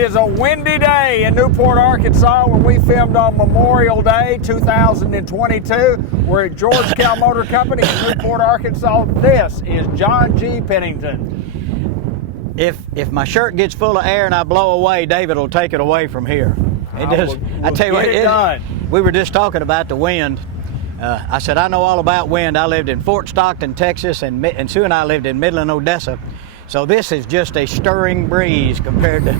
is a windy day in Newport, Arkansas, when we filmed on Memorial Day 2022. We're at George Kell Motor Company in Newport, Arkansas. This is John G. Pennington. If my shirt gets full of air and I blow away, David will take it away from here. It does. I tell you what, we were just talking about the wind. I said, I know all about wind. I lived in Fort Stockton, Texas, and Sue and I lived in Midland, Odessa. So this is just a stirring breeze compared to,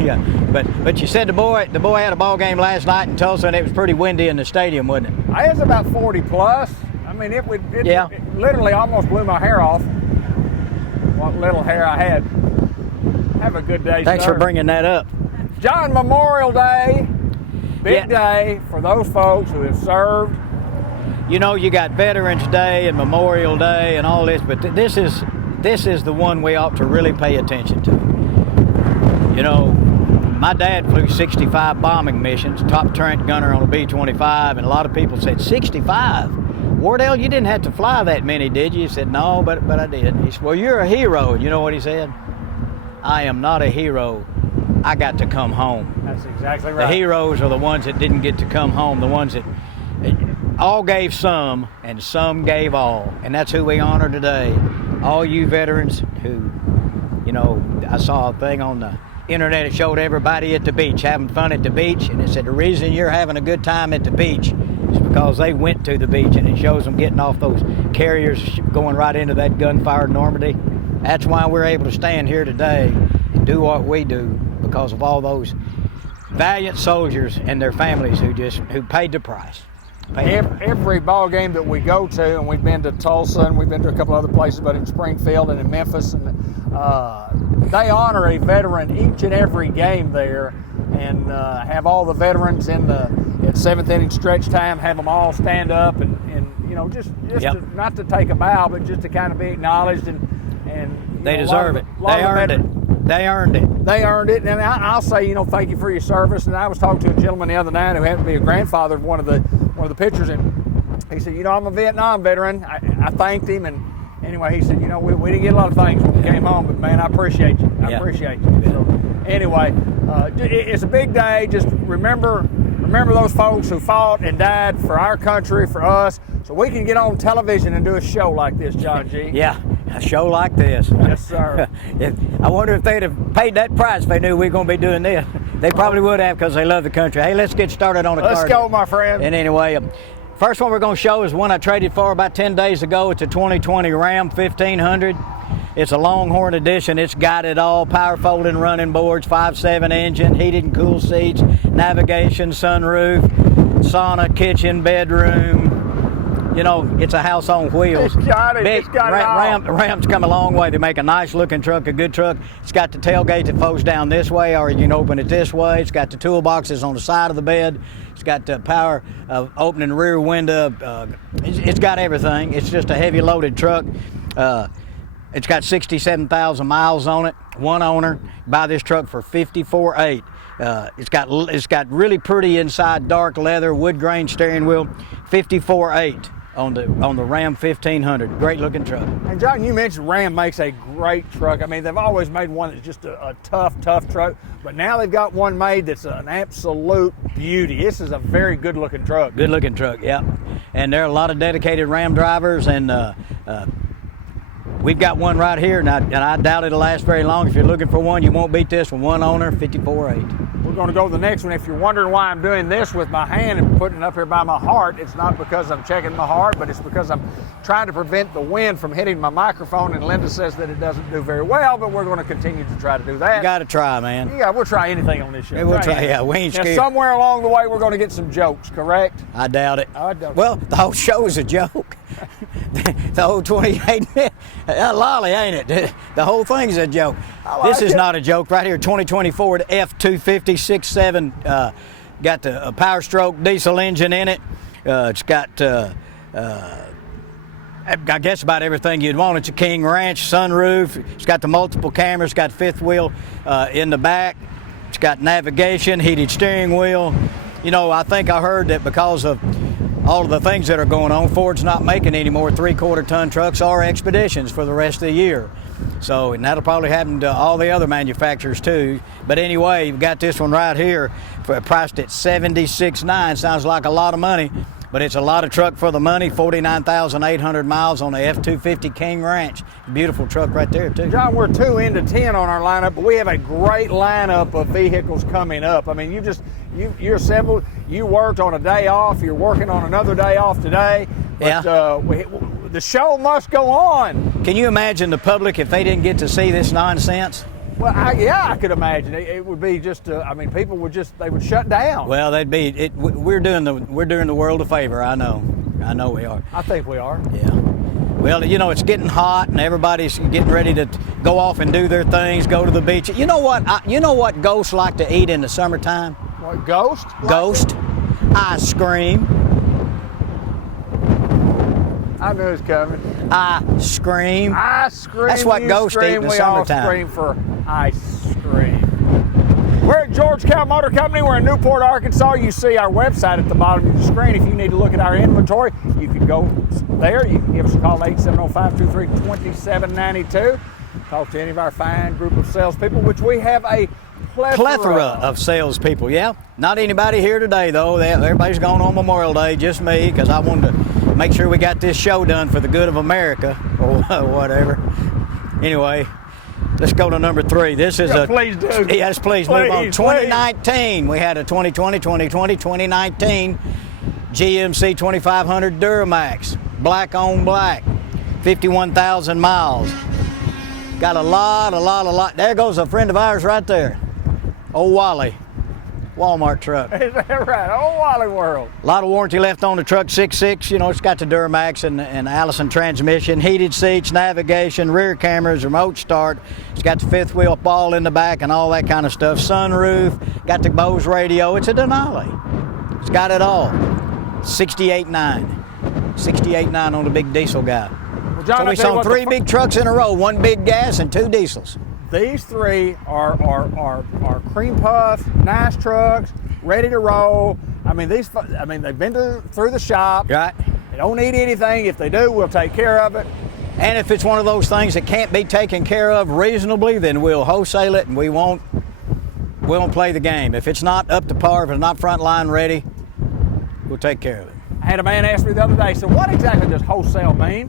yeah. But you said the boy had a ball game last night in Tulsa, and it was pretty windy in the stadium, wasn't it? It was about 40 plus. I mean, it literally almost blew my hair off. What little hair I had. Have a good day, Thanks sir. for bringing that up. John, Memorial Day, big day for those folks who have served. You know, you got Veterans Day and Memorial Day and all this, but this is the one we ought to really pay attention to. You know, my dad flew 65 bombing missions, top turret gunner on a B-25, and a lot of people said, 65? Wardell, you didn't have to fly that many, did you? He said, no, but I did. He said, well, you're a hero. You know what he said? I am not a hero. I got to come home. That's exactly right. The heroes are the ones that didn't get to come home, the ones that all gave some, and some gave all. And that's who we honor today. All you veterans who, you know, I saw a thing on the internet that showed everybody at the beach having fun at the beach, and it said the reason you're having a good time at the beach is because they went to the beach, and it shows them getting off those carriers going right into that gunfire Normandy. That's why we're able to stand here today and do what we do, because of all those valiant soldiers and their families who paid the price. Every ball game that we go to, and we've been to Tulsa, and we've been to a couple other places, but in Springfield and in Memphis, and they honor a veteran each and every game there, and have all the veterans at 7th inning stretch time, have them all stand up and you know, just to, not to take a bow, but just to kind of be acknowledged, and they deserve it. They earned it. They earned it. They earned it, and I'll say, you know, thank you for your service. And I was talking to a gentleman the other night who happened to be a grandfather of one of the pitchers, and he said, you know, I'm a Vietnam veteran. I thanked him, and anyway, he said, you know, we didn't get a lot of things when we came home, but man, I appreciate you. I appreciate you. Yeah. So anyway, it's a big day. Just remember those folks who fought and died for our country, for us, so we can get on television and do a show like this, John G. Yeah, a show like this. Yes, sir. I wonder if they'd have paid that price if they knew we were going to be doing this. They probably would have, because they love the country. Hey, let's get started on the card. Let's go, my friend. And anyway, first one we're going to show is one I traded for about 10 days ago. It's a 2020 Ram 1500. It's a Longhorn edition. It's got it all: power folding running boards, 5.7 engine, heated and cooled seats, navigation, sunroof, sauna, kitchen, bedroom. You know, it's a house on wheels. It's got it. It's got it all. Ram's come a long way. They make a nice looking truck, a good truck. It's got the tailgate that folds down this way, or you can open it this way. It's got the toolboxes on the side of the bed. It's got the power of opening the rear window. It's got everything. It's just a heavy loaded truck. It's got 67,000 miles on it. One owner. Buy this truck for $54,800. It's got really pretty inside dark leather, wood grain steering wheel. $54,800 on the Ram 1500. Great looking truck. And John, you mentioned Ram makes a great truck. I mean, they've always made one that's just a tough truck, but now they've got one made that's an absolute beauty. This is a very good looking truck. Good looking truck, yeah. And there are a lot of dedicated Ram drivers, and we've got one right here, and I doubt it'll last very long. If you're looking for one, you won't beat this one. One owner, $54,800. We're going to go to the next one. If you're wondering why I'm doing this with my hand and putting it up here by my heart, it's not because I'm checking my heart, but it's because I'm trying to prevent the wind from hitting my microphone, and Linda says that it doesn't do very well, but we're going to continue to try to do that. You got to try, man. Yeah, we'll try anything on this show. Yeah, we'll try. Yeah, we ain't scared. Now, somewhere along the way, we're going to get some jokes, correct? I doubt it. I doubt it. Well, the whole show is a joke. The whole 28 minutes, lolly, ain't it? The whole thing's a joke. This is not a joke. Right here, 2024 F-250 6.7. Got the Power Stroke diesel engine in it. It's got, I guess, about everything you'd want. It's a King Ranch sunroof. It's got the multiple cameras. It's got fifth wheel in the back. It's got navigation, heated steering wheel. You know, I think I heard that because of all of the things that are going on, Ford's not making any more 3/4 ton trucks or Expeditions for the rest of the year. So, and that'll probably happen to all the other manufacturers too. But anyway, you've got this one right here priced at $76,900. Sounds like a lot of money, but it's a lot of truck for the money. 49,800 miles on the F-250 King Ranch. Beautiful truck right there too. John, we're 2 into 10 on our lineup, but we have a great lineup of vehicles coming up. I mean, you assembled, you worked on a day off, you're working on another day off today. But, yeah. The show must go on. Can you imagine the public if they didn't get to see this nonsense? Well, I could imagine it would be just. People would they would shut down. Well, they'd be. We're doing the world a favor. I know we are. I think we are. Yeah. Well, it's getting hot and everybody's getting ready to go off and do their things, go to the beach. You know what ghosts like to eat in the summertime? What, ghost? Ghost. Ice cream. I knew it was coming. Ice cream. Ice cream. That's what ghosts eat in the summertime. We all scream for ice cream. We're at George Kell Motor Company. We're in Newport, Arkansas. You see our website at the bottom of the screen. If you need to look at our inventory, you can go there. You can give us a call at 870-523-2792. Talk to any of our fine group of salespeople, which we have a plethora of salespeople. Yeah. Not anybody here today, though. Everybody's gone on Memorial Day, just me, because I wanted to make sure we got this show done for the good of America, or whatever. Anyway, let's go to number 3. This is please do. Yes, please move on. 2019. We had a 2020, 2019 GMC 2500 Duramax, black on black, 51,000 miles. Got a lot. There goes a friend of ours right there. Old Wally. Walmart truck. Is that right? Old Wally World. A lot of warranty left on the truck. 6.6, it's got the Duramax and Allison transmission, heated seats, navigation, rear cameras, remote start. It's got the 5th wheel ball in the back and all that kind of stuff. Sunroof, got the Bose radio. It's a Denali. It's got it all. 68.9 on the big diesel guy. Well, John, so we sold 3 big trucks in a row, 1 big gas and 2 diesels. These 3 are cream puff, nice trucks, ready to roll. They've been through the shop. Right. They don't need anything. If they do, we'll take care of it. And if it's one of those things that can't be taken care of reasonably, then we'll wholesale it and we won't play the game. If it's not up to par, if it's not front line ready, we'll take care of it. I had a man ask me the other day, so what exactly does wholesale mean?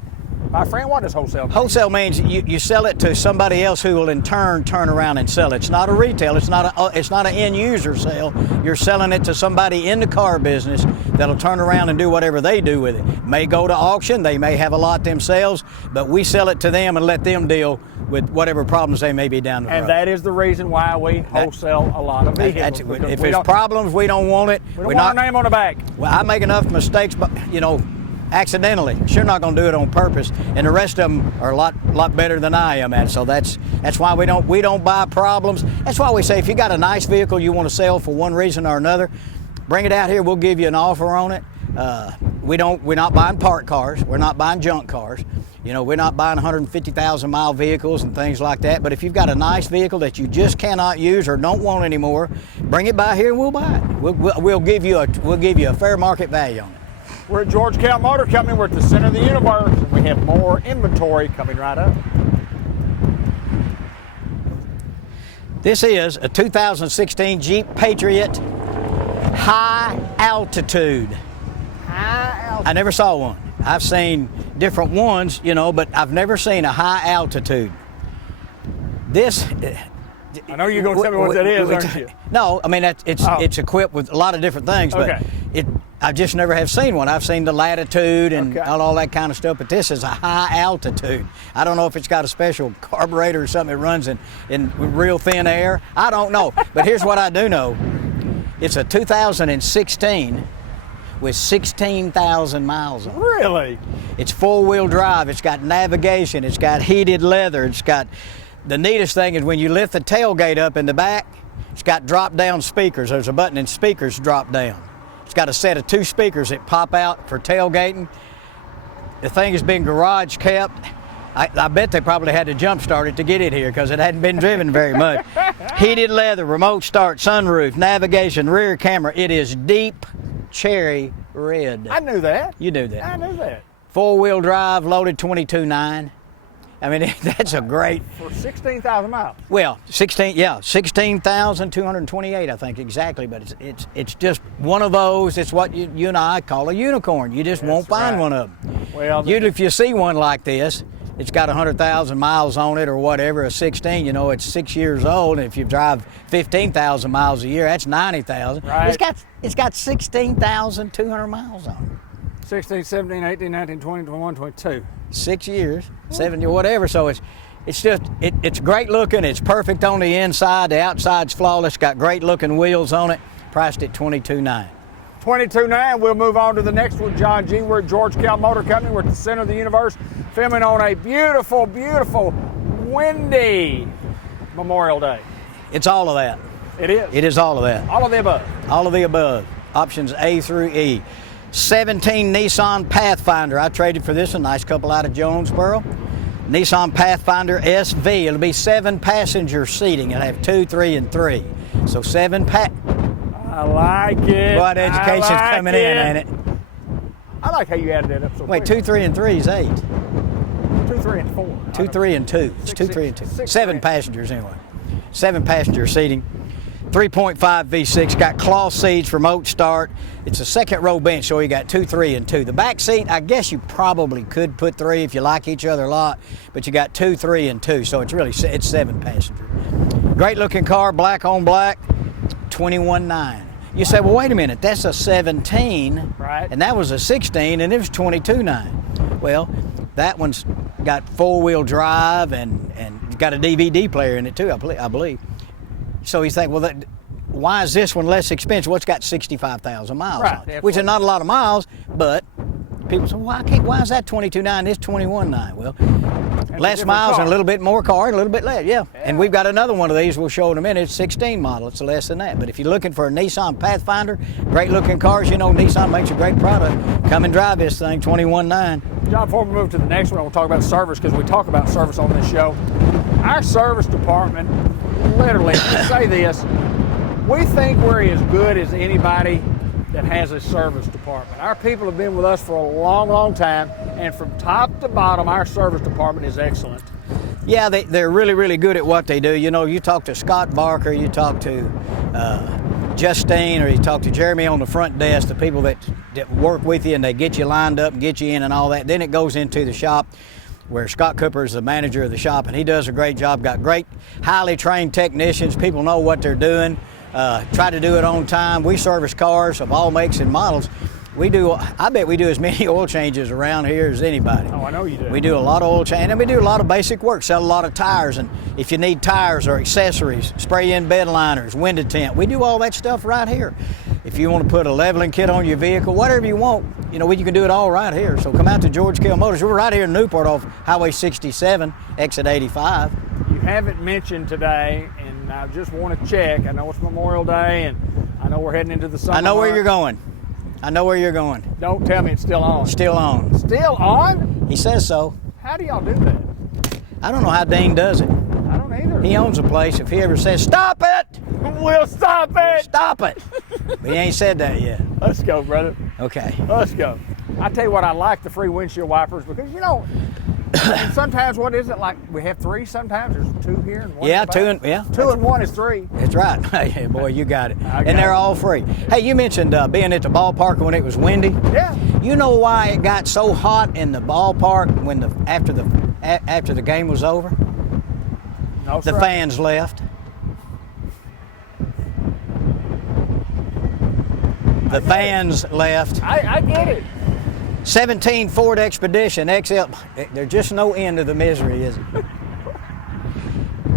My friend, what does wholesale mean? Wholesale means you sell it to somebody else who will in turn turn around and sell it. It's not a retail. It's not an end user sale. You're selling it to somebody in the car business that'll turn around and do whatever they do with it. May go to auction. They may have a lot themselves, but we sell it to them and let them deal with whatever problems they may be down the road. And that is the reason why we wholesale a lot of vehicles. If there's problems, we don't want it. We don't want our name on the back. Well, I make enough mistakes, but accidentally. Sure, not going to do it on purpose. And the rest of them are a lot better than I am at. So that's why we don't buy problems. That's why we say if you got a nice vehicle you want to sell for one reason or another, bring it out here. We'll give you an offer on it. We're not buying parked cars. We're not buying junk cars. We're not buying 150,000 mile vehicles and things like that. But if you've got a nice vehicle that you just cannot use or don't want anymore, bring it by here and we'll buy it. We'll give you a fair market value on it. We're at George Kell Motor Company. We're at the center of the universe, and we have more inventory coming right up. This is a 2016 Jeep Patriot high altitude. I never saw one. I've seen different ones, but I've never seen a high altitude. This. I know you're going to tell me what that is, aren't you? No, it's equipped with a lot of different things, but I just never have seen one. I've seen the latitude and all that kind of stuff, but this is a high altitude. I don't know if it's got a special carburetor or something that runs in real thin air. I don't know, but here's what I do know. It's a 2016 with 16,000 miles on it. Really? It's 4-wheel drive. It's got navigation. It's got heated leather. It's got, the neatest thing is when you lift the tailgate up in the back, it's got drop-down speakers. There's a button and speakers drop down. It's got a set of 2 speakers that pop out for tailgating. The thing has been garage kept. I bet they probably had to jump start it to get it here because it hadn't been driven very much. Heated leather, remote start, sunroof, navigation, rear camera. It is deep cherry red. I knew that. You knew that. I knew that. 4-wheel drive, loaded 22.9. I mean, that's a great. For 16,000 miles. Well, 16,228, I think exactly. But it's just one of those. It's what you and I call a unicorn. You just won't find one of them. Well, if you see one like this, it's got 100,000 miles on it or whatever. A 16, it's 6 years old, and if you drive 15,000 miles a year, that's 90,000. Right. It's got 16,200 miles on it. 16, 17, 18, 19, 20, 21, 22. 6 years, 7 years, whatever. So it's great looking. It's perfect on the inside. The outside's flawless. Got great looking wheels on it. Priced at $22,900. $22,900. We'll move on to the next one, John G. We're at George Kell Motor Company. We're at the center of the universe, filming on a beautiful, beautiful, windy Memorial Day. It's all of that. It is. It is all of that. All of the above. All of the above. Options A through E. 17 Nissan Pathfinder. I traded for this, a nice couple out of Jonesboro. Nissan Pathfinder SV. It'll be 7 passenger seating. It'll have 2, 3, and 3. So 7 I like it. What education's coming in, ain't it? I like how you added that up so Wait, quick. 2, 3, and 3 is 8. 2, 3, and 4. 2, 3, and 2. It's 2, 3, and 2. 7 passengers anyway. 7 passenger seating. 3.5 V6, got cloth seats, remote start. It's a second row bench, so you got 2, 3, and 2. The back seat, I guess you probably could put 3 if you like each other a lot, but you got 2, 3, and 2, so it's 7 passengers. Great looking car, black on black, $21,900. You say, well, wait a minute, that's a 17, right? And that was a 16, and it was $22,900. Well, that one's got 4-wheel drive and got a DVD player in it too, I believe. So you think, well, why is this one less expensive? Well, it's got 65,000 miles on it, which is not a lot of miles, but people say, why is that $22,900? It's $21,900. Well, that's less miles car. and a little bit more car and a little bit less, yeah. And we've got another one of these we'll show in a minute. It's 16 model. It's less than that. But if you're looking for a Nissan Pathfinder, great looking cars, Nissan makes a great product. Come and drive this thing, $21,900. John, before we move to the next one, we'll talk about service, because we talk about service on this show. Our service department, literally, I say this, we think we're as good as anybody that has a service department. Our people have been with us for a long, long time, and from top to bottom, our service department is excellent. Yeah, they're really, really good at what they do. You talk to Scott Barker, you talk to Justine, or you talk to Jeremy on the front desk, the people that work with you, and they get you lined up and get you in and all that. Then it goes into the shop, where Scott Cooper is the manager of the shop, and he does a great job. Got great, highly trained technicians. People know what they're doing. Try to do it on time. We service cars of all makes and models. I bet we do as many oil changes around here as anybody. Oh, I know you do. We do a lot of oil change, and we do a lot of basic work, sell a lot of tires, and if you need tires or accessories, spray in bed liners, window tint, we do all that stuff right here. If you want to put a leveling kit on your vehicle, whatever you want, you can do it all right here. So come out to George Kell Motors. We're right here in Newport off Highway 67, exit 85. You haven't mentioned today, and I just want to check. I know it's Memorial Day, and I know we're heading into the summer. I know where you're going. Don't tell me it's still on. Still on. Still on? He says so. How do y'all do that? I don't know how Dean does it. I don't either. He owns a place. If he ever says, stop it! We'll stop it! Stop it! But he ain't said that yet. Let's go, brother. Okay. Let's go. I tell you what, I like the free windshield wipers, because, sometimes, what is it, like we have 3 sometimes? There's 2 here and 1 Yeah, in the 2 back. and 2 and 1 is 3. That's right. Hey, boy, you got it. I got And they're it. all free. Hey, you mentioned being at the ballpark when it was windy. Yeah. You know why it got so hot in the ballpark after the game was over? No, The sir. fans left. The fans left. I get it. 17 Ford Expedition XL. There's just no end to the misery, is it?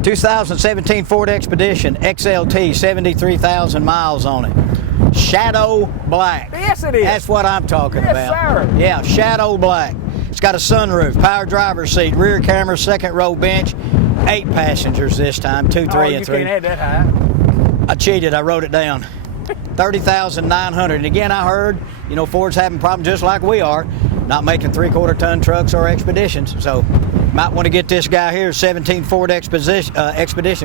2017 Ford Expedition XLT, 73,000 miles on it. Shadow black. Yes, it is. That's what I'm talking Yes, about. sir. Yeah, shadow black. It's got a sunroof, power driver's seat, rear camera, second row bench, 8 passengers this time, 2, 3, and 3. You can't add that high. I cheated. I wrote it down. 30,900. And again, I heard, Ford's having problems just like we are, not making 3/4 ton trucks or Expeditions. So, might want to get this guy here, 17 Ford Expedition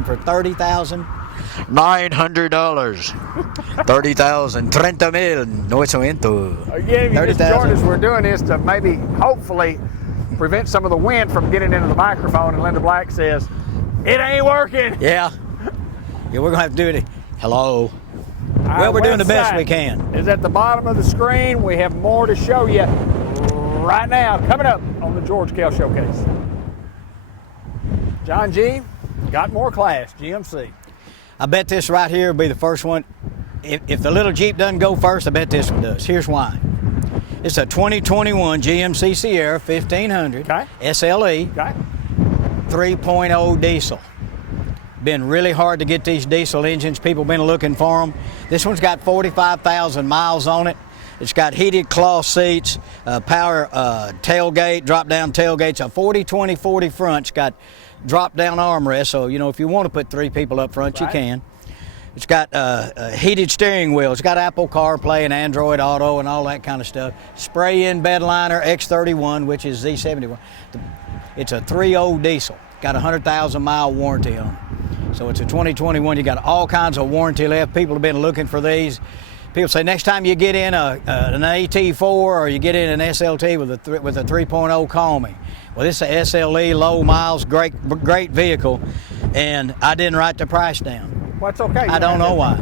for $30,900. 30,000, 30,000, 900. Again, if you just joined us, we're doing this to maybe, hopefully, prevent some of the wind from getting into the microphone, and Linda Black says, "It ain't working." Yeah. Yeah, we're going to have to do it. Hello. Well, we're doing the best we can. Is at the bottom of the screen. We have more to show you right now, coming up on the George Kell Showcase. John G. got more class, GMC. I bet this right here will be the first one. If the little Jeep doesn't go first, I bet this one does. Here's why. It's a 2021 GMC Sierra 1500 Okay. SLE Okay. 3.0 diesel. Been really hard to get these diesel engines. People been looking for them. This one's got 45,000 miles on it. It's got heated cloth seats, power tailgate, drop-down tailgates, a 40-20-40 front. It's got drop-down armrest, so you know if you want to put 3 people up front, you can. It's got a heated steering wheel. It's got Apple CarPlay and Android Auto and all that kind of stuff. Spray-in bed liner X31, which is Z71. It's a 3.0 diesel. Got a 100,000 mile warranty on it. So it's a 2021. You got all kinds of warranty left. People have been looking for these. People say next time you get in an AT4 or you get in an SLT with a 3.0, call me. Well, this is a SLE, low miles, great vehicle, and I didn't write the price down. Well, it's okay. I don't know why.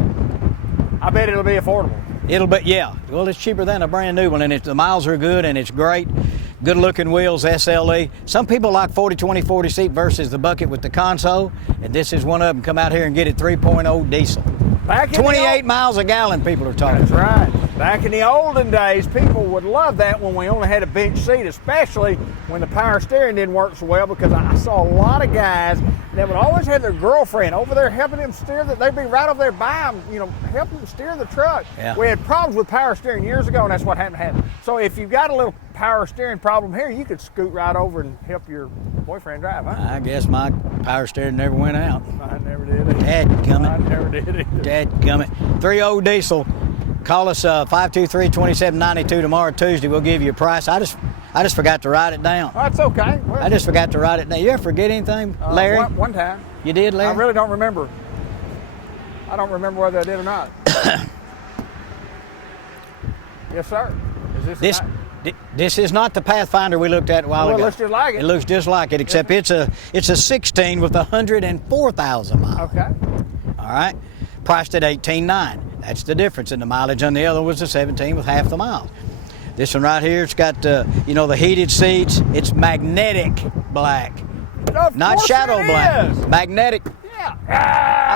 I bet it'll be affordable. It'll be, yeah. Well, it's cheaper than a brand new one, and the miles are good, and it's great. Good looking wheels, SLE. Some people like 40-20-40 seat versus the bucket with the console, and this is one of them. Come out here and get it 3.0 diesel. 28 miles a gallon, people are talking. That's right. Back in the olden days, people would love that when we only had a bench seat, especially when the power steering didn't work so well, because I saw a lot of guys that would always have their girlfriend over there helping them steer. They'd be right over there by them, you know, helping them steer the truck. Yeah. We had problems with power steering years ago, and that's what happened. So if you've got a little power steering problem here, you could scoot right over and help your boyfriend drive, huh? I guess my power steering never went out. I never did either. Dadgummit. I never did either. Dadgummit. 3.0 diesel. Call us 523-2792 tomorrow, Tuesday. We'll give you a price. I just forgot to write it down. Oh, that's okay. I just forgot to write it down. You ever forget anything, Larry? One time. You did, Larry? I really don't remember. I don't remember whether I did or not. Yes, sir. Is this is not the Pathfinder we looked at a while ago. It looks just like it. It looks just like it, except it's a 16 with 104,000 miles. Okay. All right. Priced at $18,900. That's the difference in the mileage. On the other was a 17 with half the miles. This one right here, it's got the heated seats. It's magnetic black, not shadow black. Magnetic. Yeah.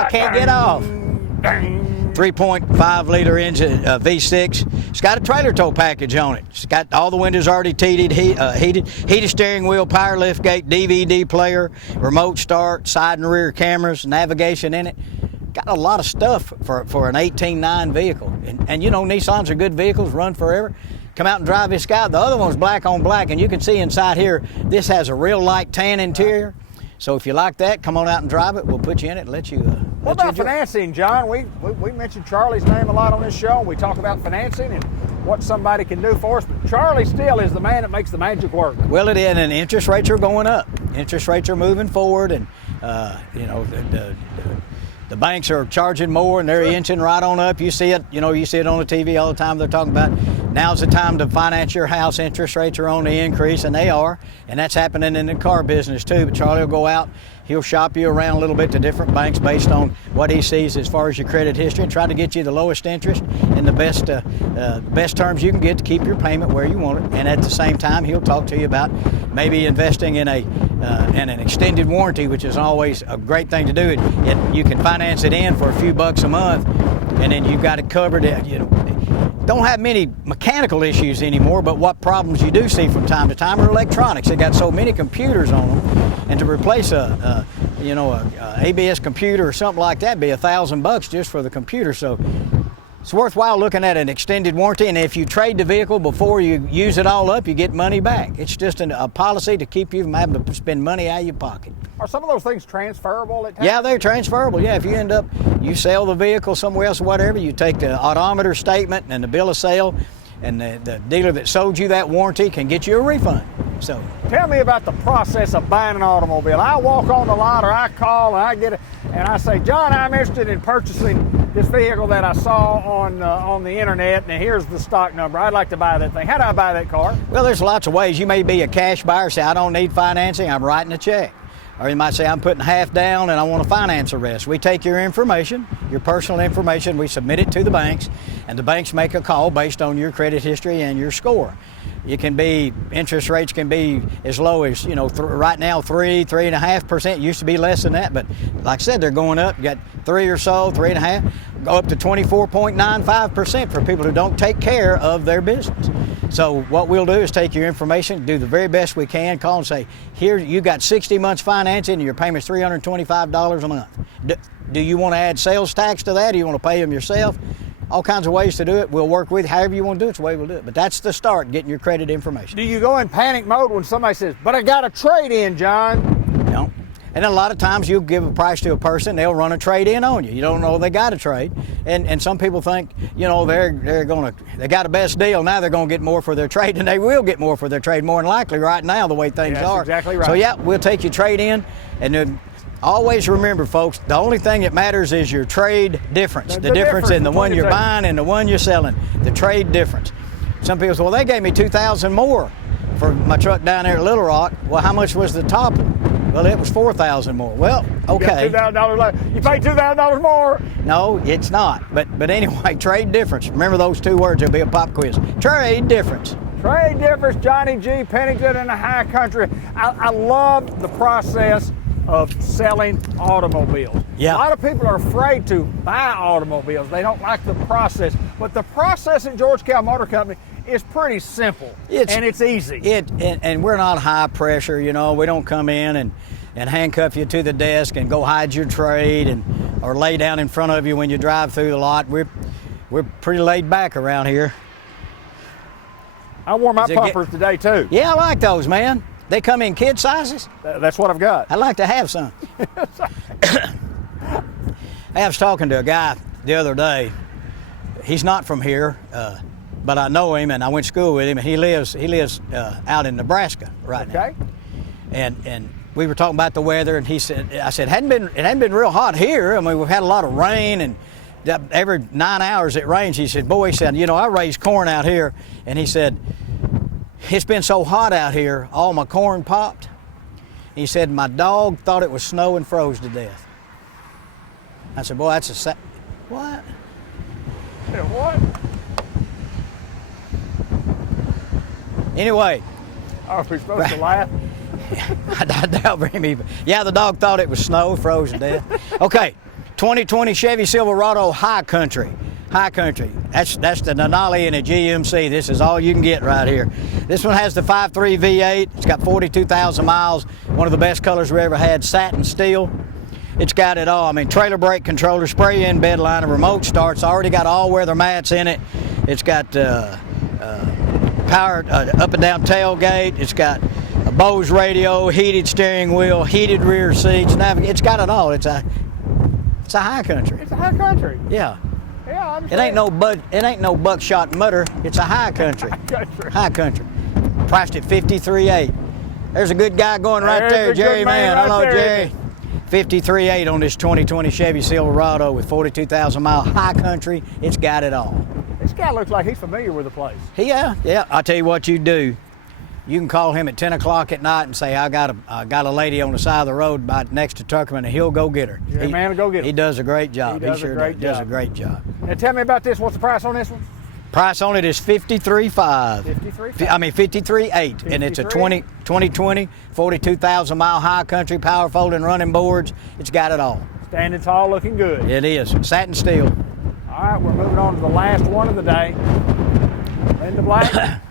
I can't get off. 3.5 liter engine, V6. It's got a trailer tow package on it. It's got all the windows already heated steering wheel, power lift gate, DVD player, remote start, side and rear cameras, navigation in it. Got a lot of stuff for an 18.9 vehicle. And you know, Nissans are good vehicles, run forever. Come out and drive this guy. The other one's black on black, and you can see inside here, this has a real light tan interior. So if you like that, come on out and drive it. We'll put you in it and let you What about financing, John? We mentioned Charlie's name a lot on this show. We talk about financing and what somebody can do for us, but Charlie still is the man that makes the magic work. Well, it is, and interest rates are going up. Interest rates are moving forward, and the banks are charging more, and they're inching right on up. You see it, you see it on the TV all the time. They're talking about now's the time to finance your house. Interest rates are on the increase, and they are, and that's happening in the car business too. But Charlie will go out, he'll shop you around a little bit to different banks based on what he sees as far as your credit history, and try to get you the lowest interest and the best terms you can get to keep your payment where you want it. And at the same time, he'll talk to you about maybe investing in an extended warranty, which is always a great thing to do. You can finance it in for a few bucks a month, and then you've got it covered. Don't have many mechanical issues anymore, but what problems you do see from time to time are electronics. They got so many computers on them, and to replace a ABS computer or something like that be $1,000 just for the computer. So it's worthwhile looking at an extended warranty, and if you trade the vehicle before you use it all up, you get money back. It's just a policy to keep you from having to spend money out of your pocket. Are some of those things transferable at times? Yeah, they're transferable. Yeah, if you sell the vehicle somewhere else or whatever, you take the odometer statement and the bill of sale, and the dealer that sold you that warranty can get you a refund. So tell me about the process of buying an automobile. I walk on the lot, or I call and I get it, and I say, John, I'm interested in purchasing this vehicle that I saw on the internet, and here's the stock number. I'd like to buy that thing. How do I buy that car? Well, there's lots of ways. You may be a cash buyer, say, I don't need financing, I'm writing a check. Or you might say, I'm putting half down and I want to finance the rest. We take your information, your personal information, we submit it to the banks, and the banks make a call based on your credit history and your score. It can be, interest rates can be as low as, right now 3.5%. Used to be less than that, but like I said, they're going up. You got 3 or so, 3.5, go up to 24.95% for people who don't take care of their business. So what we'll do is take your information, do the very best we can, call and say, here, you got 60 months financing and your payment's $325 a month. Do you want to add sales tax to that? Do you want to pay them yourself? All kinds of ways to do it. We'll work with you. However you want to do it, it's the way we'll do it. But that's the start, getting your credit information. Do you go in panic mode when somebody says, but I got a trade-in, John? No. And a lot of times you'll give a price to a person, they'll run a trade-in on you. You don't know they got a trade. And some people think, they got a best deal, now they're going to get more for their trade, and they will get more for their trade, more than likely right now, the way things are. That's exactly right. So yeah, we'll take your trade-in, and then always remember, folks, the only thing that matters is your trade difference. The difference in the one you're buying and the one you're selling. The trade difference. Some people say, well, they gave me $2,000 more for my truck down there at Little Rock. Well, how much was the top one? Well, it was $4,000 more. Well, okay. You got $2,000 less. You paid $2,000 more. No, it's not. But anyway, trade difference. Remember those two words. There'll be a pop quiz. Trade difference. Trade difference. Johnny G. Pennington in the high country. I love the process of selling automobiles. Yeah. A lot of people are afraid to buy automobiles. They don't like the process. But the process at Kell Motor Company is pretty simple, and it's easy. And we're not high pressure, We don't come in and handcuff you to the desk and go hide your trade or lay down in front of you when you drive through the lot. We're pretty laid back around here. I wore my pumpers today too. Yeah, I like those, man. They come in kid sizes. That's what I've got. I'd like to have some. I was talking to a guy the other day. He's not from here, but I know him and I went to school with him. And he lives out in Nebraska right now. And we were talking about the weather, and I said, it hadn't been real hot here. I mean, we've had a lot of rain, and every 9 hours it rains. He said, I raised corn out here, and he said, it's been so hot out here, all my corn popped. He said, my dog thought it was snow and froze to death. I said, boy, that's what? Yeah, what? Anyway. Are we supposed to laugh? I doubt very many. Yeah, the dog thought it was snow, froze to death. Okay, 2020 Chevy Silverado High Country. High Country. That's the Denali in a GMC. This is all you can get right here. This one has the 5.3 V8. It's got 42,000 miles. One of the best colors we ever had, satin steel. It's got it all. I mean, trailer brake controller, spray-in bed liner, remote starts. Already got all-weather mats in it. It's got power up and down tailgate. It's got a Bose radio, heated steering wheel, heated rear seats. It's got it all. It's a High Country. It's a High Country. Yeah. Yeah, It ain't no buckshot mutter. It's a High Country. High Country. Priced at $53,800. There's a good guy going right there, Jerry, man. Hello, Jerry. $53,800 on this 2020 Chevy Silverado with 42,000 mile High Country. It's got it all. This guy looks like he's familiar with the place. Yeah. I'll tell you what you do. You can call him at 10 o'clock at night and say, I got a lady on the side of the road next to Tuckerman, and he'll go get her. Yeah, man, go get her. He does a great job. He sure does a great job. Now tell me about this. What's the price on this one? Price on it is $53,500. $53,800. And it's a 2020, 42,000 mile High Country, power folding running boards. It's got it all. Standing tall, looking good. It is. Satin steel. All right, we're moving on to the last one of the day. Linda Black.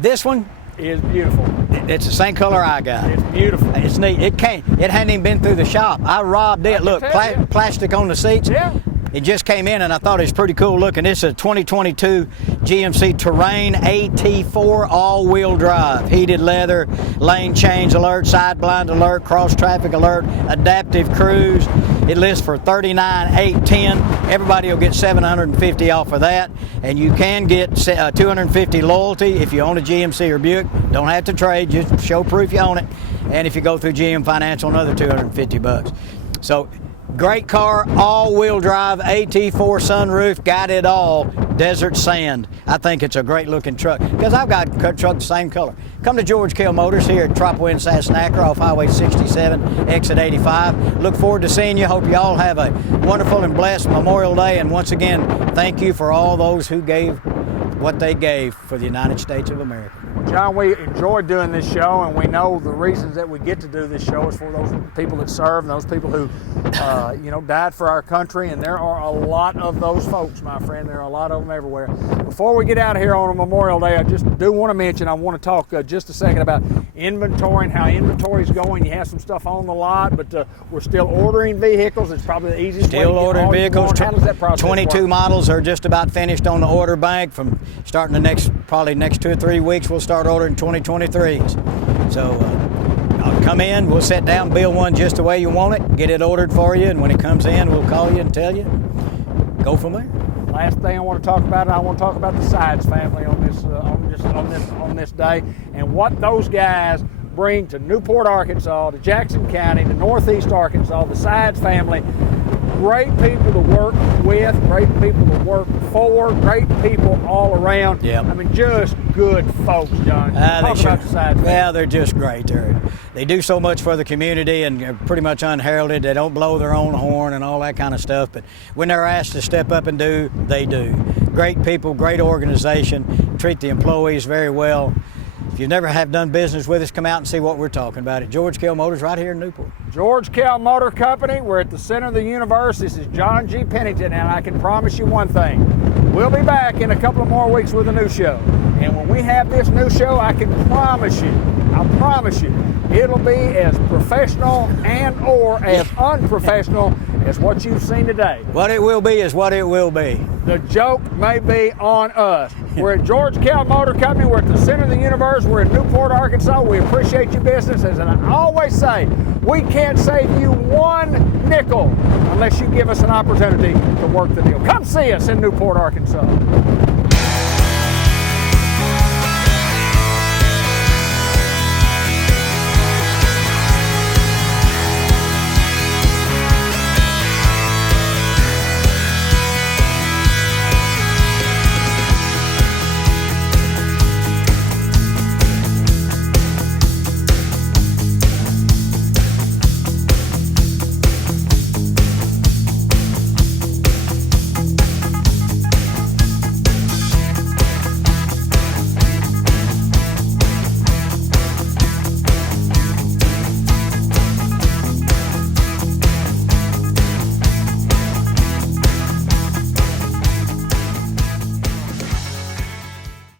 This one is beautiful. It's the same color I got. It's beautiful. It's neat. It hadn't even been through the shop. I robbed it. Look, plastic on the seats. Yeah. It just came in, and I thought it was pretty cool looking. This is a 2022 GMC Terrain AT4 all-wheel drive. Heated leather, lane change alert, side blind alert, cross traffic alert, adaptive cruise. It lists for $39,810. Everybody will get $750 off of that, and you can get $250 loyalty if you own a GMC or Buick. Don't have to trade, just show proof you own it. And if you go through GM Financial, another $250. So Great car, all-wheel drive, AT4 sunroof, got it all. Desert sand. I think it's a great-looking truck because I've got a truck the same color. Come to George Kell Motors here at Tropway and Sassanacker off Highway 67, exit 85. Look forward to seeing you. Hope you all have a wonderful and blessed Memorial Day. And once again, thank you for all those who gave what they gave for the United States of America. John, we enjoy doing this show, and we know the reasons that we get to do this show is for those people that serve and those people who, died for our country, and there are a lot of those folks, my friend. There are a lot of them everywhere. Before we get out of here on a Memorial Day, I just do want to mention, I want to talk just a second about inventory and how inventory is going. You have some stuff on the lot, but we're still ordering vehicles. It's probably the easiest way to get ordering vehicles. How does that process 22 work? models are just about finished on the order bank. From starting the next 2 or 3 weeks, we'll start ordering 2023s. So come in, we'll sit down, build one just the way you want it, get it ordered for you, and when it comes in, we'll call you and tell you. Go from there. Last thing I want to talk about, the Sides family on this day, and what those guys bring to Newport, Arkansas, to Jackson County, to Northeast Arkansas. The Sides family, great people to work with, great people to work for, great people all around. Yep. I mean, just good folks, John. Talk about the Sides family. Yeah, they're just great. They do so much for the community and are pretty much unheralded. They don't blow their own horn and all that kind of stuff, but when they're asked to step up and do, they do. Great people, great organization, treat the employees very well. If you've never have done business with us, come out and see what we're talking about at George Kell Motors right here in Newport. George Kell Motor Company, we're at the center of the universe. This is John G. Pennington, and I can promise you one thing. We'll be back in a couple of more weeks with a new show. And when we have this new show, I promise you, it'll be as professional and or as unprofessional as what you've seen today. What it will be is what it will be. The joke may be on us. We're at George Kell Motor Company. We're at the center of the universe. We're in Newport, Arkansas. We appreciate your business. As I always say, we can't save you one nickel unless you give us an opportunity to work the deal. Come see us in Newport, Arkansas.